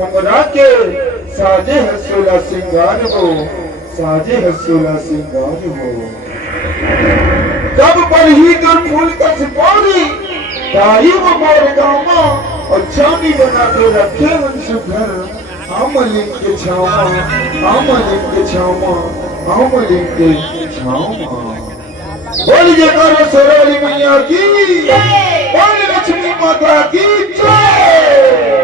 मंगरा के साजे हसोला सिंगार हो, साजे हसोला सिंगार हो। जब पर ही तो फूल का सिपाही ताई वो मोर गाँव और छानी बना के रखे वंश घर। आमलिंग के छावा, आमलिंग के छावा, आमलिंग के छावा। बोल जयकारा सोनाली मैया की, बोल लक्ष्मी माता की जय।